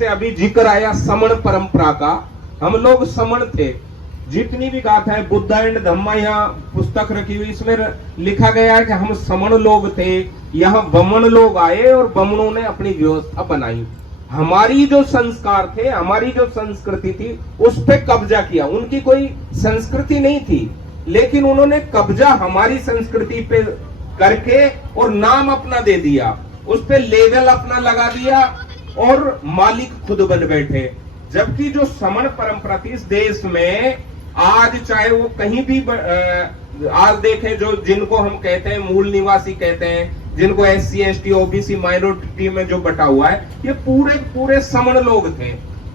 से अभी जिक्र आया समण परंपरा का। हम लोग समण थे। जितनी भी गाथाएं बुद्ध एंड धम्मा यहाँ पुस्तक रखी हुई, इसमें लिखा गया है कि हम समण लोग थे, यहाँ बमन लोग आए और बमनों ने अपनी व्यवस्था बनाई। हमारी जो संस्कार थे, हमारी जो संस्कृति थी, उस पे कब्जा किया। उनकी कोई संस्कृति नहीं थी, लेकिन उन्होंने कब्जा हमारी संस्कृति पे करके और नाम अपना दे दिया, उस पे लेवल अपना लगा दिया और मालिक खुद बन बैठे। जबकि जो समण परंपरा थी इस देश में, आज चाहे वो कहीं भी आज देखें, जो जिनको हम कहते हैं मूल निवासी कहते हैं, जिनको SC ST OBC माइनॉरिटी में जो बटा हुआ है, ये पूरे पूरे समण लोग थे।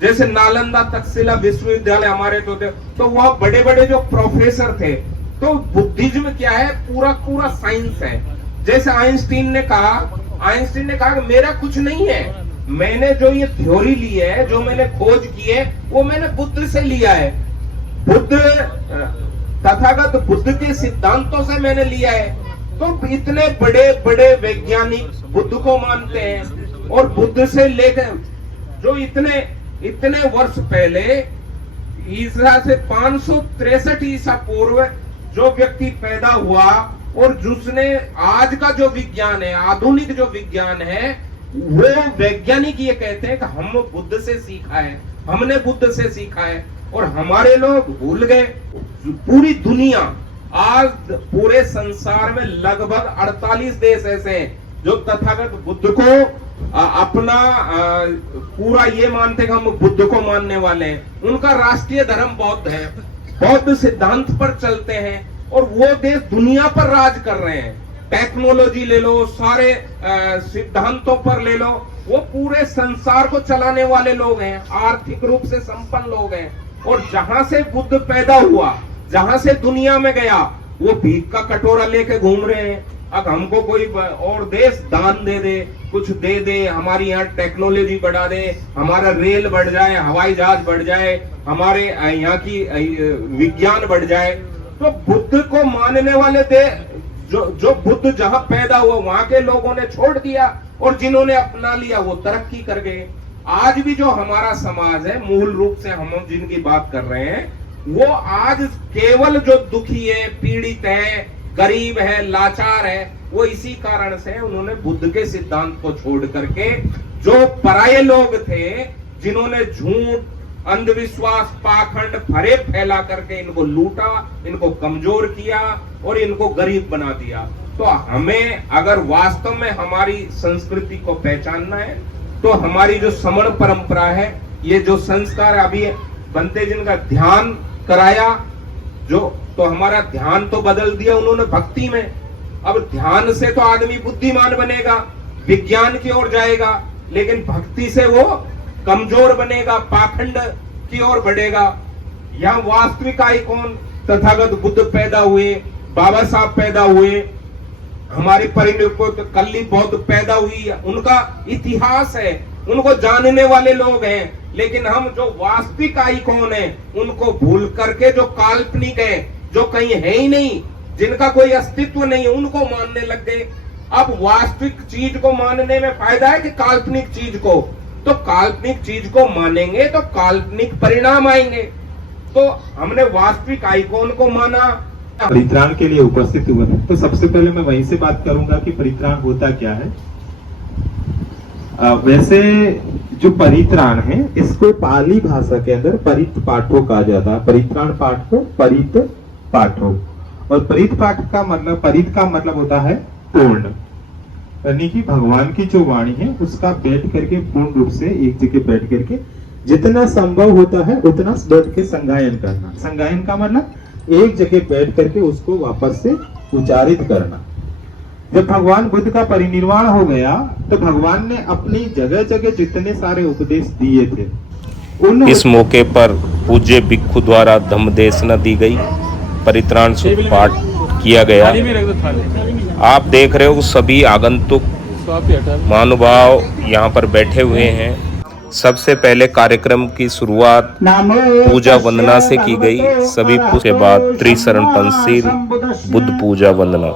जैसे नालंदा तक्षशिला विश्वविद्यालय हमारे तो वह बड़े बड़े जो प्रोफेसर थे। तो बुद्धिज्म क्या है, पूरा पूरा साइंस है। जैसे आइंस्टीन ने कहा कि मेरा कुछ नहीं है, मैंने जो ये थ्योरी ली है, जो मैंने खोज की है, वो मैंने बुद्ध से लिया है। तथागत बुद्ध के सिद्धांतों से मैंने लिया है। तो इतने बड़े बड़े वैज्ञानिक बुद्ध को मानते हैं, और बुद्ध से लेकर जो इतने वर्ष पहले, ईसा से 563 ईसा पूर्व जो व्यक्ति पैदा हुआ, और जिसने आज का जो विज्ञान है, आधुनिक जो विज्ञान है, वो वैज्ञानिक ये कहते हैं कि हम बुद्ध से सीखा है, हमने बुद्ध से सीखा है। और हमारे लोग भूल गए। पूरी दुनिया, आज पूरे संसार में लगभग 48 देश ऐसे हैं जो तथागत बुद्ध को अपना पूरा ये मानते हैं कि हम बुद्ध को मानने वाले हैं। उनका राष्ट्रीय धर्म बौद्ध है, बौद्ध सिद्धांत पर चलते हैं, और वो देश दुनिया पर राज कर रहे हैं। टेक्नोलॉजी ले लो, सारे सिद्धांतों पर ले लो, वो पूरे संसार को चलाने वाले लोग हैं, आर्थिक रूप से संपन्न लोग हैं। और जहां से बुद्ध पैदा हुआ, जहां से दुनिया में गया, वो भीख का कटोरा लेके घूम रहे हैं। अब हमको कोई और देश दान दे दे, कुछ दे दे, हमारी यहाँ टेक्नोलॉजी बढ़ा दे, हमारा रेल बढ़ जाए, हवाई जहाज बढ़ जाए, हमारे यहाँ की विज्ञान बढ़ जाए, तो बुद्ध को मानने वाले थे। जो बुद्ध जहां पैदा हुआ वहां के लोगों ने छोड़ दिया, और जिन्होंने अपना लिया वो तरक्की कर गए। आज भी जो हमारा समाज है, मूल रूप से हम जिनकी बात कर रहे हैं, वो आज केवल जो दुखी है, पीड़ित है, गरीब है, लाचार है, वो इसी कारण से उन्होंने बुद्ध के सिद्धांत को छोड़ करके, जो पराये लोग थे, जिन्होंने झूठ, अंधविश्वास, पाखंड, फरे फैला करके इनको लूटा, इनको कमजोर किया और इनको गरीब बना दिया। तो हमें अगर वास्तव में हमारी संस्कृति को पहचानना है, तो हमारी जो समण परंपरा है, ये जो संस्कार अभी बनते जिनका ध्यान कराया, तो हमारा ध्यान तो बदल दिया उन्होंने भक्ति में। अब ध्यान से तो आदमी बुद्धिमान बनेगा, विज्ञान की ओर जाएगा, लेकिन भक्ति से वो कमजोर बनेगा, पाखंड की ओर बढ़ेगा। यहाँ वास्तविक आइकॉन तथागत बुद्ध पैदा हुए, बाबा साहब पैदा हुए, हमारे परिनिष्ठ कल्ली बौद्ध पैदा हुई, उनका इतिहास है, उनको जानने वाले लोग हैं। लेकिन हम जो वास्तविक आइकॉन है, उनको भूल करके जो काल्पनिक है, जो कहीं है ही नहीं, जिनका कोई अस्तित्व नहीं है, उनको मानने लग गए। अब वास्तविक चीज को मानने में फायदा है कि काल्पनिक चीज को? तो काल्पनिक चीज को मानेंगे तो काल्पनिक परिणाम आएंगे। तो हमने वास्तविक आइकॉन को माना। परित्राण के लिए उपस्थित हुए हैं, तो सबसे पहले मैं वहीं से बात करूंगा कि परित्राण होता क्या है। वैसे जो परित्राण है, इसको पाली भाषा के अंदर परित पाठो कहा जाता है। परित्राण पाठ को परित पाठो, और परित पाठ का मतलब, परित का मतलब होता है पूर्ण, यानी कि भगवान की जो वाणी है उसका बैठ करके पूर्ण रूप से एक जगह बैठ करके जितना संभव होता है उतना बैठ के संगायन करना। संगायन का मतलब एक जगह बैठ करके उसको वापस से उच्चारित करना। जब भगवान बुद्ध का परिनिर्वाण हो गया, तो भगवान ने अपनी जगह जगह जितने सारे उपदेश दिए थे, इस मौके पर पूज्य भिक्षु द्वारा धम्मदेशना दी गई, परित्राण सूत्र पाठ किया गया। आप देख रहे हो सभी आगंतुक महानुभाव यहाँ पर बैठे हुए हैं। सबसे पहले कार्यक्रम की शुरुआत पूजा वंदना से की गई। सभी के बाद त्रिशरण पंचशील बुद्ध पूजा वंदना।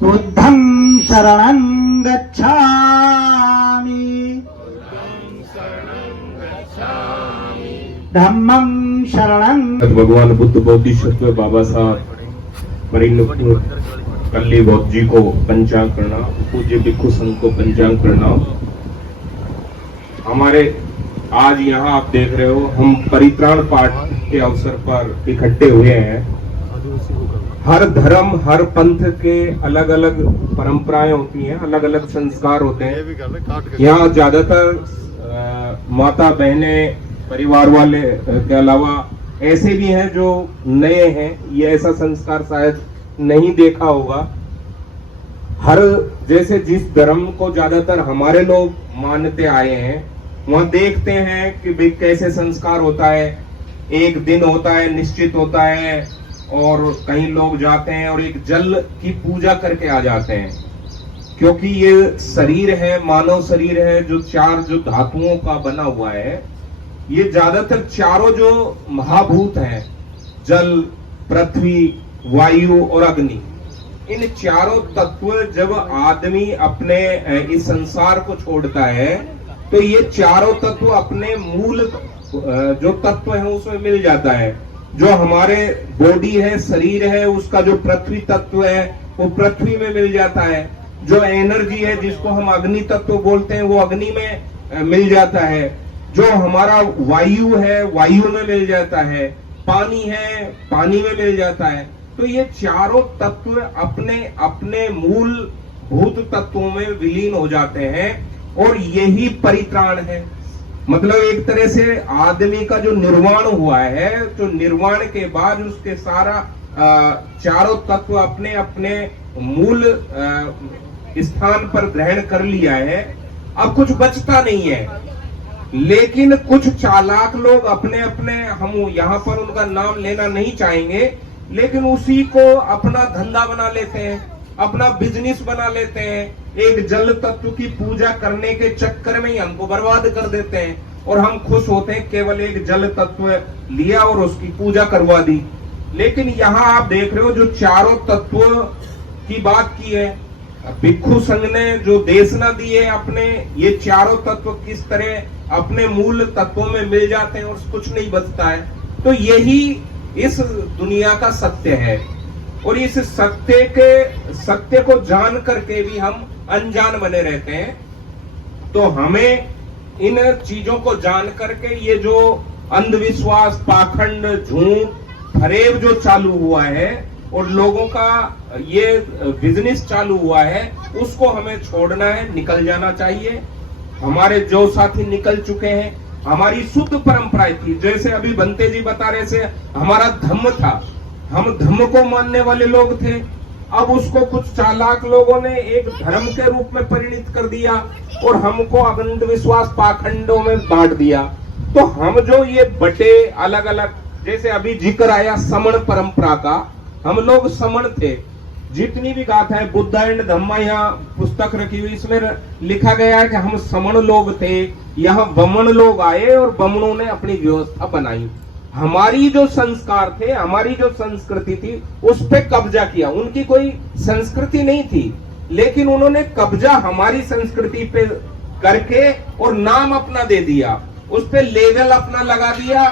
बुद्धं शरणं गच्छामि धम्मं शरणं। भगवान बुद्ध बोधिसत्व बाबा साहब परिणित कल्ली बौद्ध जी को पंचांग करना, पूज्य भिक्षु संघ को पंचांग करना। हमारे आज यहाँ आप देख रहे हो, हम परित्राण पाठ के अवसर पर इकट्ठे हुए हैं। हर धर्म हर पंथ के अलग अलग परंपराएं होती हैं, अलग अलग संस्कार होते हैं। यहाँ ज्यादातर माता बहने परिवार वाले के अलावा ऐसे भी हैं जो नए हैं, ये ऐसा संस्कार शायद नहीं देखा होगा। हर जैसे जिस धर्म को ज्यादातर हमारे लोग मानते आए हैं, वहां देखते हैं कि भाई कैसे संस्कार होता है। एक दिन होता है, निश्चित होता है, और कई लोग जाते हैं और एक जल की पूजा करके आ जाते हैं, क्योंकि ये शरीर है, मानव शरीर है, जो चार जो धातुओं का बना हुआ है। ये ज्यादातर चारों जो महाभूत हैं, जल, पृथ्वी, वायु और अग्नि, इन चारों तत्व जब आदमी अपने इस संसार को छोड़ता है तो ये चारों तत्व अपने मूल जो तत्व है उसमें मिल जाता है। जो हमारे बॉडी है, शरीर है, उसका जो पृथ्वी तत्व है वो पृथ्वी में मिल जाता है। जो एनर्जी है जिसको हम अग्नि तत्व बोलते हैं वो अग्नि में मिल जाता है। जो हमारा वायु है वायु में मिल जाता है, पानी है पानी में मिल जाता है। तो ये चारों तत्व अपने अपने मूल भूत तत्वों में विलीन हो जाते हैं, और यही परित्राण है। मतलब एक तरह से आदमी का जो निर्वाण हुआ है, तो निर्वाण के बाद उसके सारा चारों तत्व अपने अपने मूल स्थान पर ग्रहण कर लिया है। अब कुछ बचता नहीं है, लेकिन कुछ चालाक लोग अपने अपने, हम यहाँ पर उनका नाम लेना नहीं चाहेंगे, लेकिन उसी को अपना धंधा बना लेते हैं, अपना बिजनेस बना लेते हैं। एक जल तत्व की पूजा करने के चक्कर में ही हमको बर्बाद कर देते हैं, और हम खुश होते हैं केवल एक जल तत्व लिया और उसकी पूजा करवा दी। लेकिन यहाँ आप देख रहे हो जो चारों तत्व की बात की है, भिक्षु संघ ने जो देशना दी है अपने, ये चारों तत्व किस तरह अपने मूल तत्वों में मिल जाते हैं और कुछ नहीं बचता है। तो यही इस दुनिया का सत्य है, और इस सत्य को जान करके भी हम अनजान बने रहते हैं। तो हमें इन चीजों को जान करके ये जो अंधविश्वास, पाखंड, झूठ, फरेब जो चालू हुआ है और लोगों का ये बिजनेस चालू हुआ है, उसको हमें छोड़ना है, निकल जाना चाहिए। हमारे जो साथी निकल चुके हैं, हमारी शुद्ध परंपरा थी, जैसे अभी बंते जी बता रहे थे, हमारा धम्म था, हम धम्म को मानने वाले लोग थे। अब उसको कुछ चालाक लोगों ने एक धर्म के रूप में परिणित कर दिया और हमको अंधविश्वास पाखंडों में बांट दिया। तो हम जो ये बटे अलग अलग, जैसे अभी जिक्र आया समण परंपरा का, हम लोग समण थे। जितनी भी गाथाएं बुद्धा एंड धम्मा यहाँ पुस्तक रखी हुई, इसमें लिखा गया है कि हम समण लोग थे, यहाँ बमन लोग आए और बमनों ने अपनी व्यवस्था बनाई। हमारी जो संस्कार थे, हमारी जो संस्कृति थी, उस पे कब्जा किया। उनकी कोई संस्कृति नहीं थी, लेकिन उन्होंने कब्जा हमारी संस्कृति पे करके और नाम अपना दे दिया, उस पे लेवल अपना लगा दिया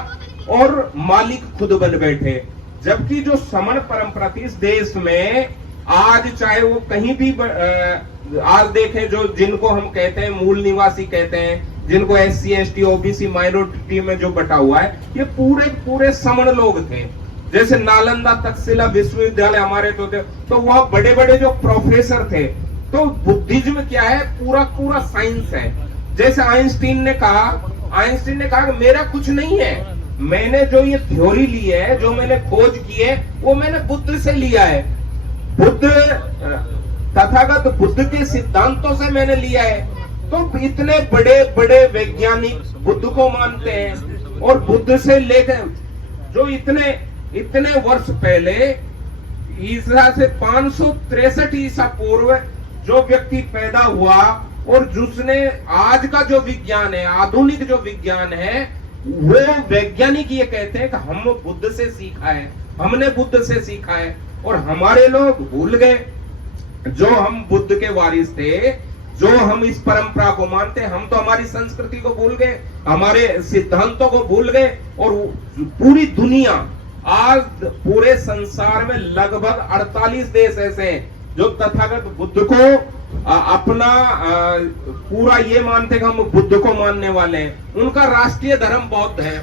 और मालिक खुद बन बैठे। जबकि जो समण परंपरा थी इस देश में, आज चाहे वो कहीं भी आज देखें, जो जिनको हम कहते हैं मूल निवासी कहते हैं, जिनको SC ST OBC माइनॉरिटी में जो बटा हुआ है, ये पूरे समण लोग थे। जैसे नालंदा तक्षशिला विश्वविद्यालय हमारे तो थे, तो वहां बड़े बड़े जो प्रोफेसर थे। तो बुद्धिज्म क्या है, पूरा साइंस है। जैसे आइंस्टीन ने कहा कि मेरा कुछ नहीं है, मैंने जो ये थ्योरी ली है, जो मैंने खोज की है, वो मैंने बुद्ध से लिया है। तथागत बुद्ध के सिद्धांतों से मैंने लिया है। तो इतने बड़े बड़े वैज्ञानिक बुद्ध को मानते हैं, और बुद्ध से लेकर जो इतने वर्ष पहले, ईसा से 563 ईसा पूर्व जो व्यक्ति पैदा हुआ, और जिसने आज का जो विज्ञान है, आधुनिक जो विज्ञान है, वो वैज्ञानिक ये कहते हैं कि हम बुद्ध से सीखा है, हमने बुद्ध से सीखा है। और हमारे लोग भूल गए, जो हम बुद्ध के वारिस थे, जो हम इस परंपरा को मानते, हम तो हमारी संस्कृति को भूल गए, हमारे सिद्धांतों को भूल गए। और पूरी दुनिया, आज पूरे संसार में लगभग 48 देश ऐसे हैं जो तथागत बुद्ध को अपना पूरा ये मानते कि हम बुद्ध को मानने वाले हैं। उनका राष्ट्रीय धर्म बौद्ध है,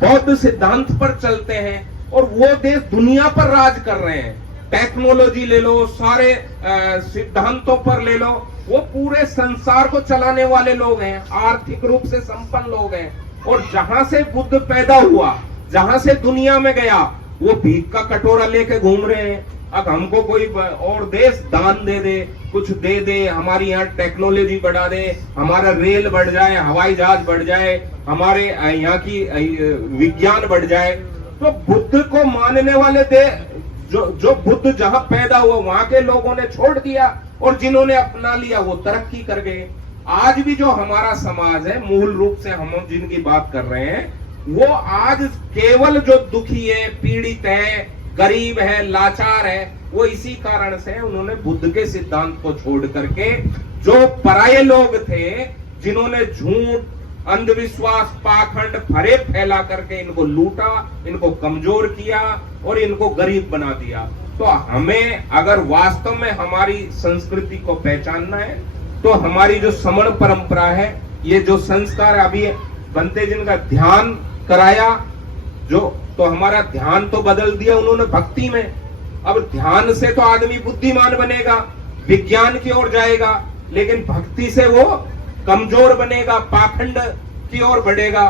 बौद्ध सिद्धांत पर चलते हैं और वो देश दुनिया पर राज कर रहे हैं। टेक्नोलॉजी ले लो, सारे सिद्धांतों पर ले लो, वो पूरे संसार को चलाने वाले लोग हैं, आर्थिक रूप से संपन्न लोग हैं। और जहां से बुद्ध पैदा हुआ, जहां से दुनिया में गया, वो भीख का कटोरा लेके घूम रहे हैं। अब हमको कोई और देश दान दे दे, कुछ दे दे, हमारी यहाँ टेक्नोलॉजी बढ़ा दे, हमारा रेल बढ़ जाए, हवाई जहाज बढ़ जाए, हमारे यहाँ की विज्ञान बढ़ जाए, तो बुद्ध को मानने वाले जो बुद्ध जहां पैदा हुआ वहां के लोगों ने छोड़ दिया और जिन्होंने अपना लिया वो तरक्की कर गए। आज भी जो हमारा समाज है, मूल रूप से हम जिनकी बात कर रहे हैं, वो आज केवल जो दुखी है, पीड़ित है, गरीब है, लाचार है, वो इसी कारण से उन्होंने बुद्ध के सिद्धांत को छोड़ करके जो पराये लोग थे, जिन्होंने झूठ, अंधविश्वास, पाखंड, फरेब फैला करके इनको लूटा, इनको कमजोर किया और इनको गरीब बना दिया। तो हमें अगर वास्तव में हमारी संस्कृति को पहचानना है तो हमारी जो समण परंपरा है, ये जो संस्कार अभी बनते जिनका ध्यान कराया, जो तो हमारा ध्यान तो बदल दिया उन्होंने भक्ति में। अब ध्यान से तो आदमी बुद्धिमान बनेगा, विज्ञान की ओर जाएगा, लेकिन भक्ति से वो कमजोर बनेगा, पाखंड की ओर बढ़ेगा।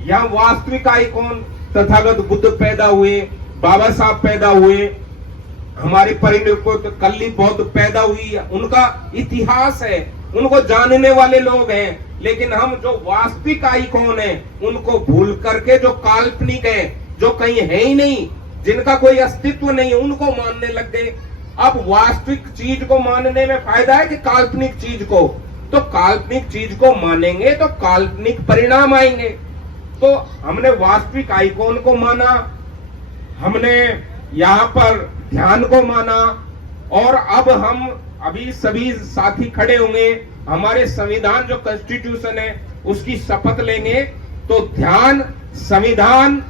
यहाँ वास्तविक आइकॉन तथागत बुद्ध पैदा हुए, बाबा साहब पैदा हुए, हमारे परिनिष्ठ कल्ली बौद्ध पैदा हुई, उनका इतिहास है, उनको जानने वाले लोग हैं। लेकिन हम जो वास्तविक आइकॉन है उनको भूल करके जो काल्पनिक है, जो कहीं है ही नहीं, जिनका कोई अस्तित्व नहीं है, उनको मानने लग गए। अब वास्तविक चीज को मानने में फायदा है कि काल्पनिक चीज को? तो काल्पनिक चीज को मानेंगे तो काल्पनिक परिणाम आएंगे। तो हमने वास्तविक आइकॉन को माना, हमने यहाँ पर ध्यान को माना, और अब हम अभी सभी साथी खड़े होंगे, हमारे संविधान जो कॉन्स्टिट्यूशन है उसकी शपथ लेंगे। तो ध्यान, संविधान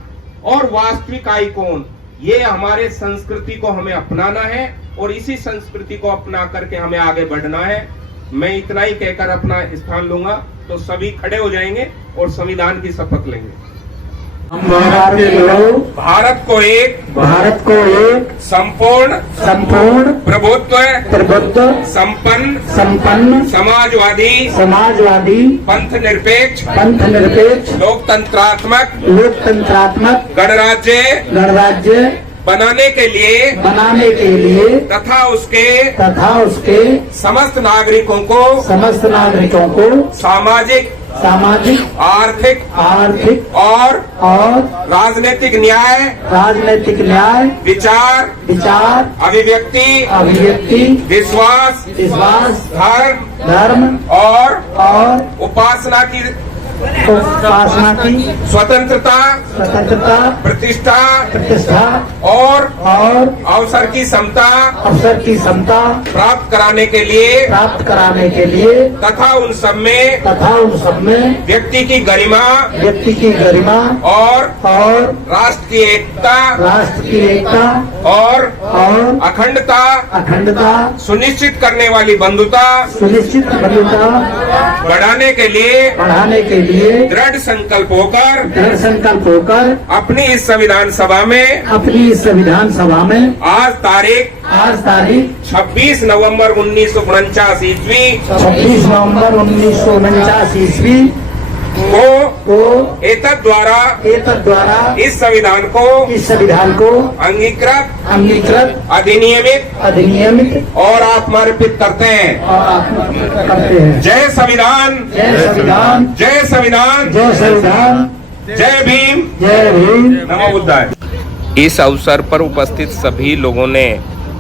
और वास्तविक आइकॉन, ये हमारे संस्कृति को हमें अपनाना है और इसी संस्कृति को अपना करके हमें आगे बढ़ना है। मैं इतना ही कहकर अपना स्थान लूंगा। तो सभी खड़े हो जाएंगे और संविधान की शपथ लेंगे। हम भारत को एक संपूर्ण प्रभुत्व संपन्न समाजवादी पंथ निरपेक्ष लोकतंत्रात्मक गणराज्य बनाने के लिए तथा उसके समस्त नागरिकों को सामाजिक आर्थिक और राजनीतिक न्याय विचार अभिव्यक्ति विश्वास धर्म और उपासना की स्वतंत्रता प्रतिष्ठा और अवसर की समता प्राप्त कराने के लिए तथा उन सब में व्यक्ति की गरिमा और राष्ट्र की एकता और अखंडता सुनिश्चित करने वाली बंधुता बढ़ाने के लिए दृढ़ संकल्प होकर अपनी इस संविधान सभा में आज तारीख 26 नवंबर 1949 ईस्वी को एतद द्वारा इस संविधान को अंगीकृत अधिनियमित और आत्मार्पित करते हैं। जय संविधान, जय भीम, नमो बुद्धाय। इस अवसर पर उपस्थित सभी लोगों ने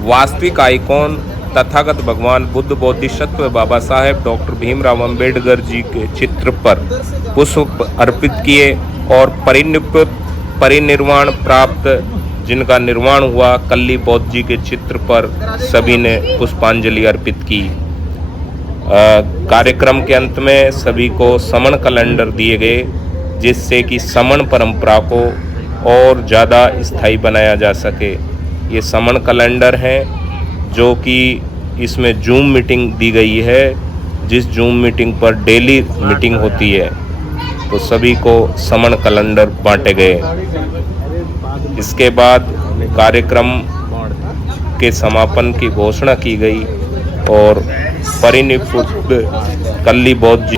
वास्तविक आइकॉन तथागत भगवान बुद्ध बोधिसत्व बाबा साहेब डॉक्टर भीमराव अंबेडकर जी के चित्र पर पुष्प अर्पित किए और परिनिर्वाण प्राप्त जिनका निर्माण हुआ, कल्ली बौद्ध जी के चित्र पर सभी ने पुष्पांजलि अर्पित की। कार्यक्रम के अंत में सभी को समण कैलेंडर दिए गए, जिससे कि समण परंपरा को और ज़्यादा स्थायी बनाया जा सके। ये समण कैलेंडर है जो कि इसमें जूम मीटिंग दी गई है, जिस जूम मीटिंग पर डेली मीटिंग होती है, तो सभी को समण कैलेंडर बांटे गए। इसके बाद कार्यक्रम के समापन की घोषणा की गई और परिनिष्ठित कल्ली बौद्ध जी